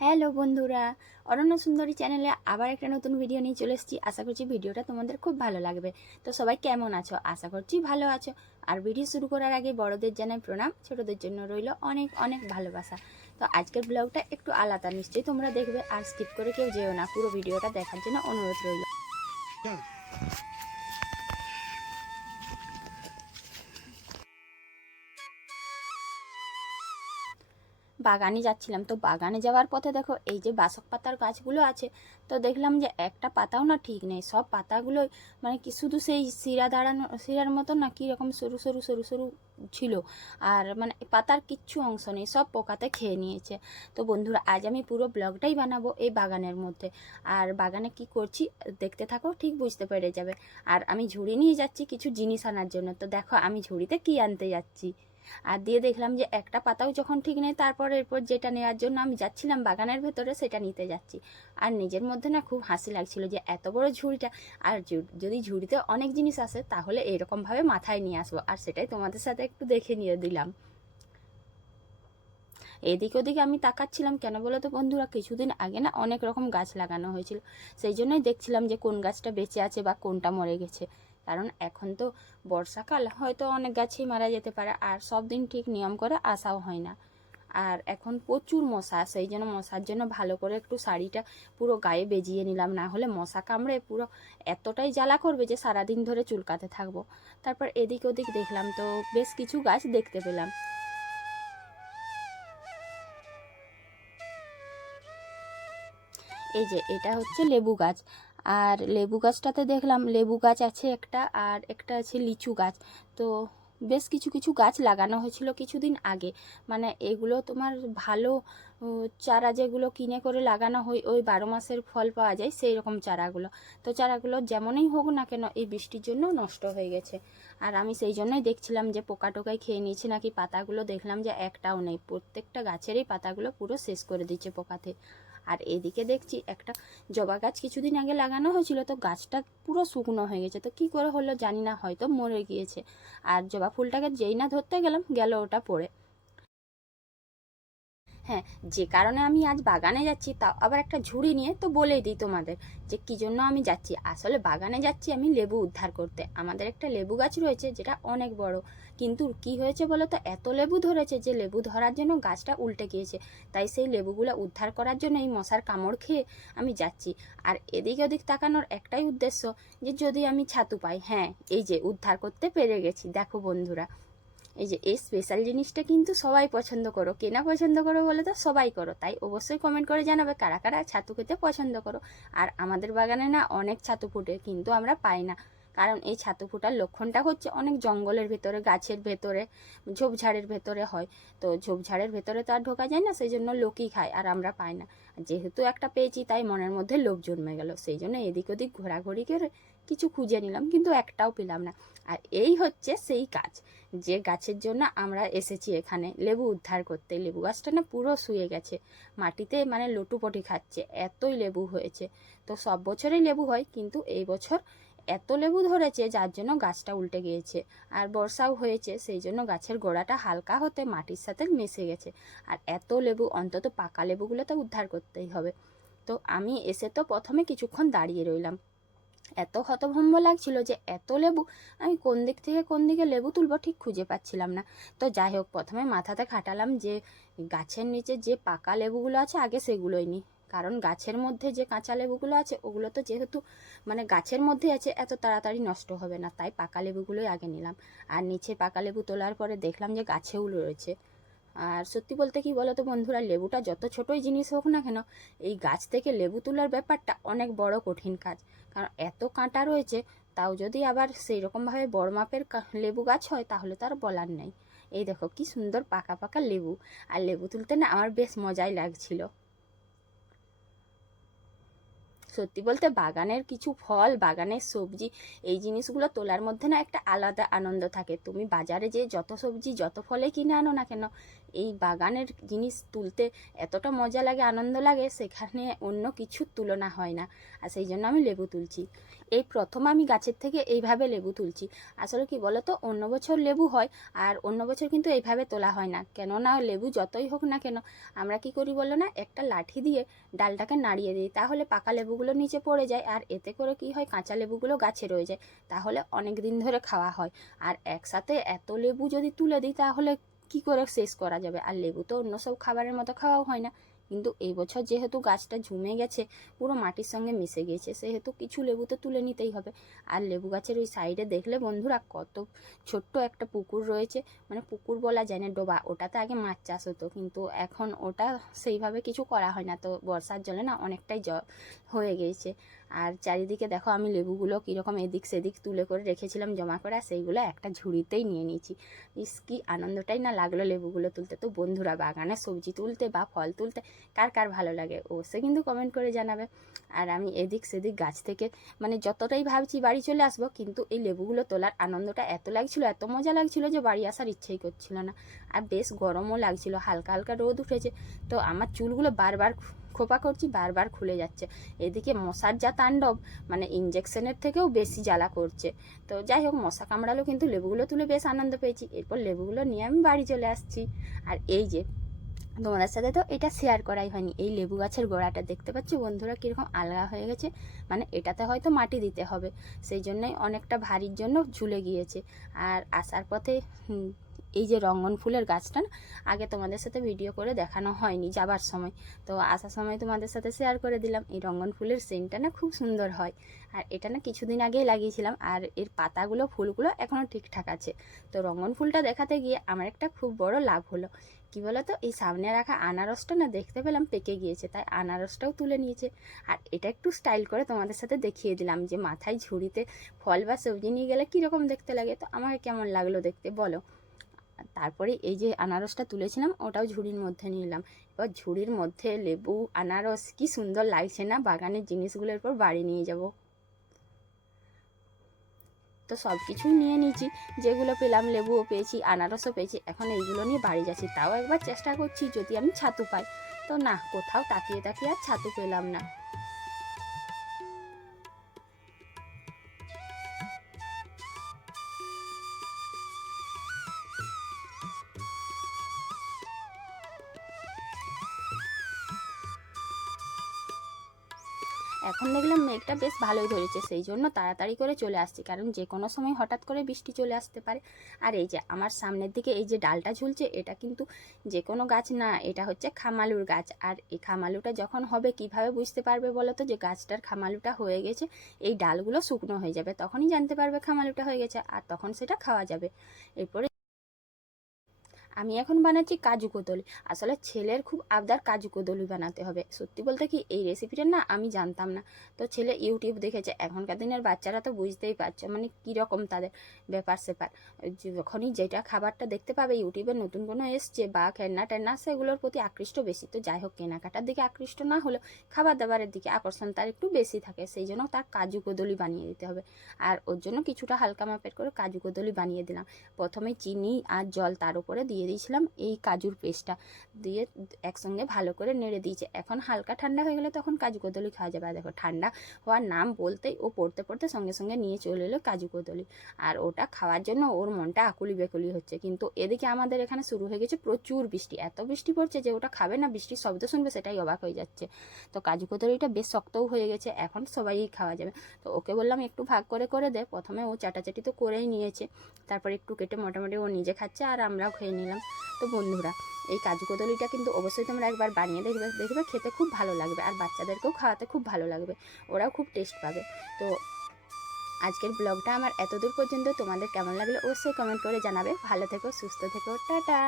Hello বন্ধুরা, অরণ্য সুন্দরী চ্যানেলে আবার একটা নতুন ভিডিও নিয়ে চলে এসেছি। আশা করছি ভিডিওটা তোমাদের খুব ভালো লাগবে। তো সবাই কেমন আছো? আশা করছি ভালো আছো। আর ভিডিও শুরু করার আগে বড়দের জানাই প্রণাম। ছোটদের জন্য রইল অনেক অনেক ভালোবাসা। তো আজকের ব্লগটা একটু আলাদা, নিশ্চয়ই তোমরা দেখবে। আর স্কিপ করে কেউ যেও না। পুরো ভিডিওটা দেখার জন্য অনুরোধ রইল। বাগানে যাচ্ছিলাম। তো বাগানে যাওয়ার পথে দেখো এই যে বাসক পাতার গাছগুলো আছে, তো দেখলাম যে একটা পাতাও না ঠিক নেই। সব পাতাগুলোই মানে কি শুধু সেই শিরা দাঁড়ানো, শিরার মতো না কীরকম সরু সরু সরু সরু ছিল। আর মানে পাতার কিচ্ছু অংশ নেই, সব পোকাতে খেয়ে নিয়েছে। তো বন্ধুরা, আজ আমি পুরো ব্লগটাই বানাবো এই বাগানের মধ্যে। আর বাগানে কি করছি দেখতে থাকো, ঠিক বুঝতে পেরে যাবে। আর আমি ঝুড়ি নিয়ে যাচ্ছি কিছু জিনিস আনার জন্য। তো দেখো আমি ঝুড়িতে কি আনতে যাচ্ছি। আর দিয়ে দেখলাম যে একটা পাতাও যখন ঠিক নেই, তারপর এরপর যেটা নেওয়ার জন্য আমি যাচ্ছিলাম বাগানের ভেতরে সেটা নিতে যাচ্ছি। আর নিজের মধ্যে না খুব হাসি লাগছিল যে এত বড় ঝুড়িটা, আর যদি ঝুড়িতে অনেক জিনিস আসে তাহলে এরকমভাবে মাথায় নিয়ে আসব। আর সেটাই তোমাদের সাথে একটু দেখে নিয়ে দিলাম। এদিক ওদিক আমি তাকাচ্ছিলাম কেন বলো তো বন্ধুরা? কিছুদিন আগে না অনেক রকম গাছ লাগানো হয়েছিল। সেই জন্যই দেখছিলাম যে কোন গাছটা বেঁচে আছে বা কোনটা মরে গেছে। কারণ এখন তো বর্ষাকাল, হয়তো অনেক গাছই মারা যেতে পারে আর সব দিন ঠিক নিয়ম করে আসাও হয় না। আর এখন প্রচুর মশা, সেই জন্য মশার জন্য ভালো করে একটু শাড়িটা পুরো গায়ে বেজিয়ে নিলাম, না হলে মশা কামড়ে পুরো এতটাই জ্বালা করবে যে সারাদিন ধরে চুলকাতে থাকব। তারপর এদিক ওদিক দেখলাম তো বেশ কিছু গাছ দেখতে পেলাম। এই যে এটা হচ্ছে লেবু গাছ। আর লেবু গাছটাতে দেখলাম লেবু গাছ আছে একটা আর একটা আছে লিচু গাছ। তো বেশ কিছু কিছু গাছ লাগানো হয়েছিল কিছুদিন আগে। মানে এগুলো তোমার ভালো চারা যেগুলো কিনে করে লাগানো হয়, ওই বারো মাসের ফল পাওয়া যায় সেই রকম চারাগুলো। তো চারাগুলো যেমনই হোক না কেন এই বৃষ্টির জন্য নষ্ট হয়ে গেছে। আর আমি সেই জন্যই দেখছিলাম যে পোকা টোকায় খেয়ে নিয়েছে নাকি পাতাগুলো দেখলাম যে একটাও নেই। প্রত্যেকটা গাছেরই পাতাগুলো পুরো শেষ করে দিচ্ছে পোকাতে। আর এদিকে দেখছি একটা জবা গাছ কিছুদিন আগে লাগানো হয়েছিল, তো গাছটা পুরো শুকনো হয়ে গেছে। তো কি করে হলো জানি না, হয়তো মরে গিয়েছে। আর জবা ফুলটাকে যেই না ধরতে গেলাম, গেল ওটা পড়ে। হ্যাঁ যে কারণে আমি আজ বাগানে যাচ্ছি, তাও আবার একটা ঝুড়ি নিয়ে, তো বলেই দিই তোমাদের যে কী জন্য আমি যাচ্ছি। আসলে বাগানে যাচ্ছি আমি লেবু উদ্ধার করতে। আমাদের একটা লেবু গাছ রয়েছে যেটা অনেক বড়। কিন্তু কি হয়েছে বলো তো এত লেবু ধরেছে যে লেবু ধরার জন্য গাছটা উল্টে গিয়েছে। তাই সেই লেবুগুলো উদ্ধার করার জন্য এই মশার কামড় খেয়ে আমি যাচ্ছি। আর এদিক ওদিক তাকানোর একটাই উদ্দেশ্য যে যদি আমি ছাতু পাই হ্যাঁ এই যে উদ্ধার করতে পেরে গেছি। দেখো বন্ধুরা এই যে, এই স্পেশাল জিনিসটা কিন্তু সবাই পছন্দ করো। কেনা পছন্দ করো বলে তো সবাই করো। তাই অবশ্যই কমেন্ট করে জানাবে কারা কারা ছাতু খেতে পছন্দ করো। আর আমাদের বাগানে না অনেক ছাতু ফুটে, কিন্তু আমরা পাই না। কারণ এই ছাতু ফুটার লক্ষণটা হচ্ছে অনেক জঙ্গলের ভেতরে, গাছের ভেতরে, ঝোপঝাড়ের ভেতরে হয়। তো ঝোপঝাড়ের ভেতরে তো আর ঢোকা যায় না, সেই জন্য লোকই খায় আর আমরা পাই না। যেহেতু একটা পেয়েছি, তাই মনের মধ্যে লোভ জন্মে গেল। সেই জন্য এদিক ওদিক ঘোরাঘুরি করে কিছু খুঁজে নিলাম, কিন্তু একটাও পেলাম না। আর এই হচ্ছে সেই কাজ, যে গাছের জন্য আমরা এসেছি এখানে, লেবু উদ্ধার করতে। লেবু গাছটা না পুরো শুয়ে গেছে, মাটিতে মানে লটুপটি খাচ্ছে, এতই লেবু হয়েছে। তো সব বছরই লেবু হয়, কিন্তু এই বছর এত লেবু ধরেছে, যার জন্য গাছটা উল্টে গিয়েছে। আর বর্ষাও হয়েছে, সেই জন্য গাছের গোড়াটা হালকা হতে মাটির সাথে মিশে গেছে। আর এত লেবু, অন্তত পাকা লেবুগুলো তো উদ্ধার করতেই হবে। তো আমি এসে তো প্রথমে কিছুক্ষণ দাঁড়িয়ে রইলাম। এত হতভম্ব লাগছিল যে এত লেবু, আমি কোন দিক থেকে কোন দিকে লেবু তুলবো ঠিক খুঁজে পাচ্ছিলাম না। তো যাই হোক, প্রথমে মাথাতে খাটালাম যে গাছের নিচে যে পাকা লেবুগুলো আছে, আগে সেগুলোই নিই। কারণ গাছের মধ্যে যে কাঁচা লেবুগুলো আছে, ওগুলো তো যেহেতু মানে গাছের মধ্যে আছে, এত তাড়াতাড়ি নষ্ট হবে না। তাই পাকা লেবুগুলোই আগে নিলাম। আর নিচে পাকা লেবু তোলার পরে দেখলাম যে গাছেও রয়েছে। আর সত্যি বলতে কি বলতো বন্ধুরা, লেবুটা যত ছোটোই জিনিস হোক না কেন, এই গাছ থেকে লেবু তোলার ব্যাপারটা অনেক বড় কঠিন কাজ। কারণ এত কাঁটা রয়েছে, তাও যদি আবার সেই রকমভাবে বড় মাপের লেবু গাছ হয়, তাহলে তার বলার নেই। এই দেখো কি সুন্দর পাকা পাকা লেবু। আর লেবু তুলতে না আমার বেশ মজাই লাগছিল। সত্যি বলতে বাগানের কিছু ফল, বাগানের সবজি, এই জিনিসগুলো তোলার মধ্যে না একটা আলাদা আনন্দ থাকে। তুমি বাজারে যে যত সবজি, যত ফলে কিনে আনো না কেন, এই বাগানের জিনিস তুলতে এতটা মজা লাগে, আনন্দ লাগে, সেখানে অন্য কিছুর তুলনা হয় না। আর সেই জন্য আমি লেবু তুলছি। এই প্রথম আমি গাছের থেকে এইভাবে লেবু তুলছি। আসলে কি বলো তো অন্য বছর লেবু হয়, আর অন্য বছর কিন্তু এইভাবে তোলা হয় না। কেননা লেবু যতই হোক না কেন, আমরা কি করি বলো না, একটা লাঠি দিয়ে ডালটাকে নাড়িয়ে দিই। তাহলে পাকা লেবুগুলো নিচে পড়ে যায় আর এতে করে কি হয়? কাঁচা লেবুগুলো গাছে রয়ে যায়। তাহলে অনেক দিন ধরে খাওয়া হয়। আর একসাথে এত লেবু যদি তুলে দিই, তাহলে কি করে শেষ করা যাবে? আর লেবু তো অন্য সব খাবারের মতো খাওয়াও হয় না। কিন্তু এই বছর যেহেতু গাছটা ঝুমে গেছে, পুরো মাটির সঙ্গে মিশে গিয়েছে, সেহেতু কিছু লেবু তো তুলে নিতেই হবে। আর লেবু গাছের ওই সাইডে দেখলে বন্ধুরা কত ছোট্ট একটা পুকুর রয়েছে। মানে পুকুর বলা যায় না, ডোবা। ওটাতে আগে মাছ চাষ হতো, কিন্তু এখন ওটা সেইভাবে কিছু করা হয় না। তো বর্ষার জলে না অনেকটাই জল হয়ে গিয়েছে। আর চারিদিকে দেখো আমি লেবুগুলো কীরকম এদিক সেদিক তুলে করে রেখেছিলাম জমা করে, আর সেইগুলো একটা ঝুড়িতেই নিয়ে নিয়েছি। ইস, কি আনন্দটাই না লাগল লেবুগুলো তুলতে। তো বন্ধুরা, বাগানে সবজি তুলতে বা ফল তুলতে কার কার ভালো লাগে ও সে কিন্তু কমেন্ট করে জানাবে। আর আমি এদিক সেদিক গাছ থেকে মানে যতটাই ভাবছি বাড়ি চলে আসব, কিন্তু এই লেবুগুলো তোলার আনন্দটা এত লাগছিল, এত মজা লাগছিল যে বাড়ি আসার ইচ্ছেই করছিল না। আর বেশ গরমও লাগছিল, হালকা হালকা রোদ উঠেছে। তো আমার চুলগুলো বারবার খোপা করছি বারবার খুলে যাচ্ছে। এদিকে মশার যা তাণ্ডব মানে ইঞ্জেকশনের থেকেও বেশি জ্বালা করছে। তো যাই হোক, মশা কামড়ালো কিন্তু লেবুগুলো তুলে বেশ আনন্দ পেয়েছি। এরপর লেবুগুলো নিয়ে আমি বাড়ি চলে আসছি। আর এই যে, তোমাদের সাথে তো এটা শেয়ার করাই হয়নি। এই লেবু গাছের গোড়াটা দেখতে পাচ্ছি? বন্ধুরা, কীরকম আলগা হয়ে গেছে। মানে এটাতে হয়তো মাটি দিতে হবে। সেই জন্যই অনেকটা ভারীর জন্য ঝুলে গিয়েছে। আর আসার পথে এই যে রঙ্গন ফুলের গাছটা না, আগে তোমাদের সাথে ভিডিও করে দেখানো হয়নি, যাবার সময়। তো আসার সময় তোমাদের সাথে শেয়ার করে দিলাম, এই রঙ্গন ফুলের সেন্টটা না খুব সুন্দর হয়। আর এটা না কিছুদিন আগেই লাগিয়েছিলাম, আর এর পাতাগুলো, ফুলগুলো এখনও ঠিকঠাক আছে। তো রঙ্গন ফুলটা দেখাতে গিয়ে আমার একটা খুব বড় লাভ হলো। কি বলো তো এই সামনে রাখা আনারসটা না দেখতে পেলাম পেকে গিয়েছে, তাই আনারসটাও তুলে নিয়েছে। আর এটা একটু স্টাইল করে তোমাদের সাথে দেখিয়ে দিলাম যে মাথায় ঝুড়িতে ফল বা সবজি নিয়ে গেলে কীরকম দেখতে লাগে, তো আমাকে কেমন লাগল দেখতে বলো। তারপরে এই যে আনারসটা তুলেছিলাম, ওটাও ঝুড়ির মধ্যে নিলাম এবার ঝুড়ির মধ্যে লেবু, আনারস, কি সুন্দর লাগছে না? বাগানের জিনিসগুলোর পর বাড়ি নিয়ে যাব। তো সব কিছুই নিয়ে নিয়েছি, যেগুলো পেলাম, লেবুও পেয়েছি, আনারসও পেয়েছি, এখন এইগুলো নিয়ে বাড়ি যাচ্ছি। তাও একবার চেষ্টা করছি, যদি আমি ছাতু পাই। তো না, কোথাও তাকিয়ে তাকিয়ে আর ছাতু পেলাম না। এখন দেখলাম মেঘটা বেশ ভালোই ধরেছে, সেই জন্য তাড়াতাড়ি করে চলে আসছি। কারণ যে কোনো সময় হঠাৎ করে বৃষ্টি চলে আসতে পারে। আর এই যে আমার সামনের দিকে এই যে ডালটা ঝুলছে, এটা কিন্তু যে কোনো গাছ না, এটা হচ্ছে খামালুর গাছ। আর এই খামালুটা যখন হবে কীভাবে বুঝতে পারবে বলো তো? যে গাছটার খামালুটা হয়ে গেছে, এই ডালগুলো শুকনো হয়ে যাবে, তখনই জানতে পারবে খামালুটা হয়ে গেছে, আর তখন সেটা খাওয়া যাবে। এরপরে আমি এখন বানাচ্ছি কাজু কদলি। আসলে ছেলের খুব আবদার কাজু কদলি বানাতে হবে। সত্যি বলতে কি এই রেসিপিটা না আমি জানতাম না। তো ছেলে ইউটিউব দেখেছে, এখনকার দিনের বাচ্চারা তো বুঝতেই পারছে মানে কীরকম তাদের ব্যাপার স্যাপার। যখনই যেটা খাবারটা দেখতে পাবে ইউটিউবে নতুন কোনো এসছে বা খেলনা টেন্না সেগুলোর প্রতি আকৃষ্ট বেশি। তো যাই হোক, কেনাকাটার দিকে আকৃষ্ট না হলেও খাবার দাবারের দিকে আকর্ষণ তার একটু বেশি থাকে। সেই জন্য তার কাজু কদলি বানিয়ে দিতে হবে। আর ওর জন্য কিছুটা হালকা মাপের করে কাজু কদলি বানিয়ে দিলাম। প্রথমে চিনি আর জল তার উপরে দিয়ে দিয়েছিলাম এই কাজুর পেস্টটা। দিয়ে একসঙ্গে ভালো করে নেড়ে দিয়েছে। এখন হালকা ঠান্ডা হয়ে গেলে তখন কাজু কদলি খাওয়া যাবে। আর দেখো, ঠান্ডা হওয়ার নাম বলতেই ও পড়তে পড়তে সঙ্গে সঙ্গে নিয়ে চলে এলো কাজু কদলি। আর ওটা খাওয়ার জন্য ওর মনটা আকুলি বেকুলি হচ্ছে। কিন্তু এদিকে আমাদের এখানে শুরু হয়ে গেছে প্রচুর বৃষ্টি। এত বৃষ্টি পড়ছে যে ওটা খাবে না, বৃষ্টির শব্দ শুনবে সেটাই অবাক হয়ে যাচ্ছে। তো কাজু কদলিটা বেশ শক্তও হয়ে গেছে, এখন সবাই খাওয়া যাবে। তো ওকে বললাম, একটু ভাগ করে করে দে। প্রথমে ও চাটাচাটি তো করেই নিয়েছে। তারপর একটু কেটে মোটামুটি ও নিজে খাচ্ছে আর আমরাও খেয়ে নিলাম। তো বন্ধুরা, এই কাজু কদলিটা কিন্তু অবশ্যই তোমরা একবার বানিয়ে দেখবে দেখবে খেতে খুব ভালো লাগবে আর বাচ্চাদেরকেও খাওয়াতে খুব ভালো লাগবে, ওরাও খুব টেস্ট পাবে। তো আজকের ব্লগটা আমার এতদূর পর্যন্ত তোমাদের কেমন লাগল অবশ্যই কমেন্ট করে জানাবে। ভালো থেকো, সুস্থ থেকো, টাটা!